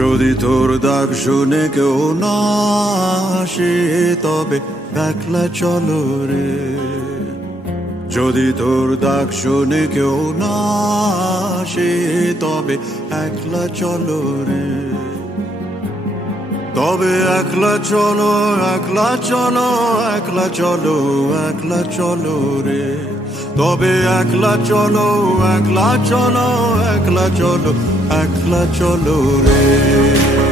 যদি তোর ডাক শুনে কেউ না আসে তবে একলা চলো রে। যদি তোর ডাক শুনে কেউ না আসে তবে একলা চলো রে। তবে একলা চলো, একলা চলো, একলা চলো, একলা চলো রে। তবে একলা চলো, একলা চলো, একলা চলো, একলা চলো রে।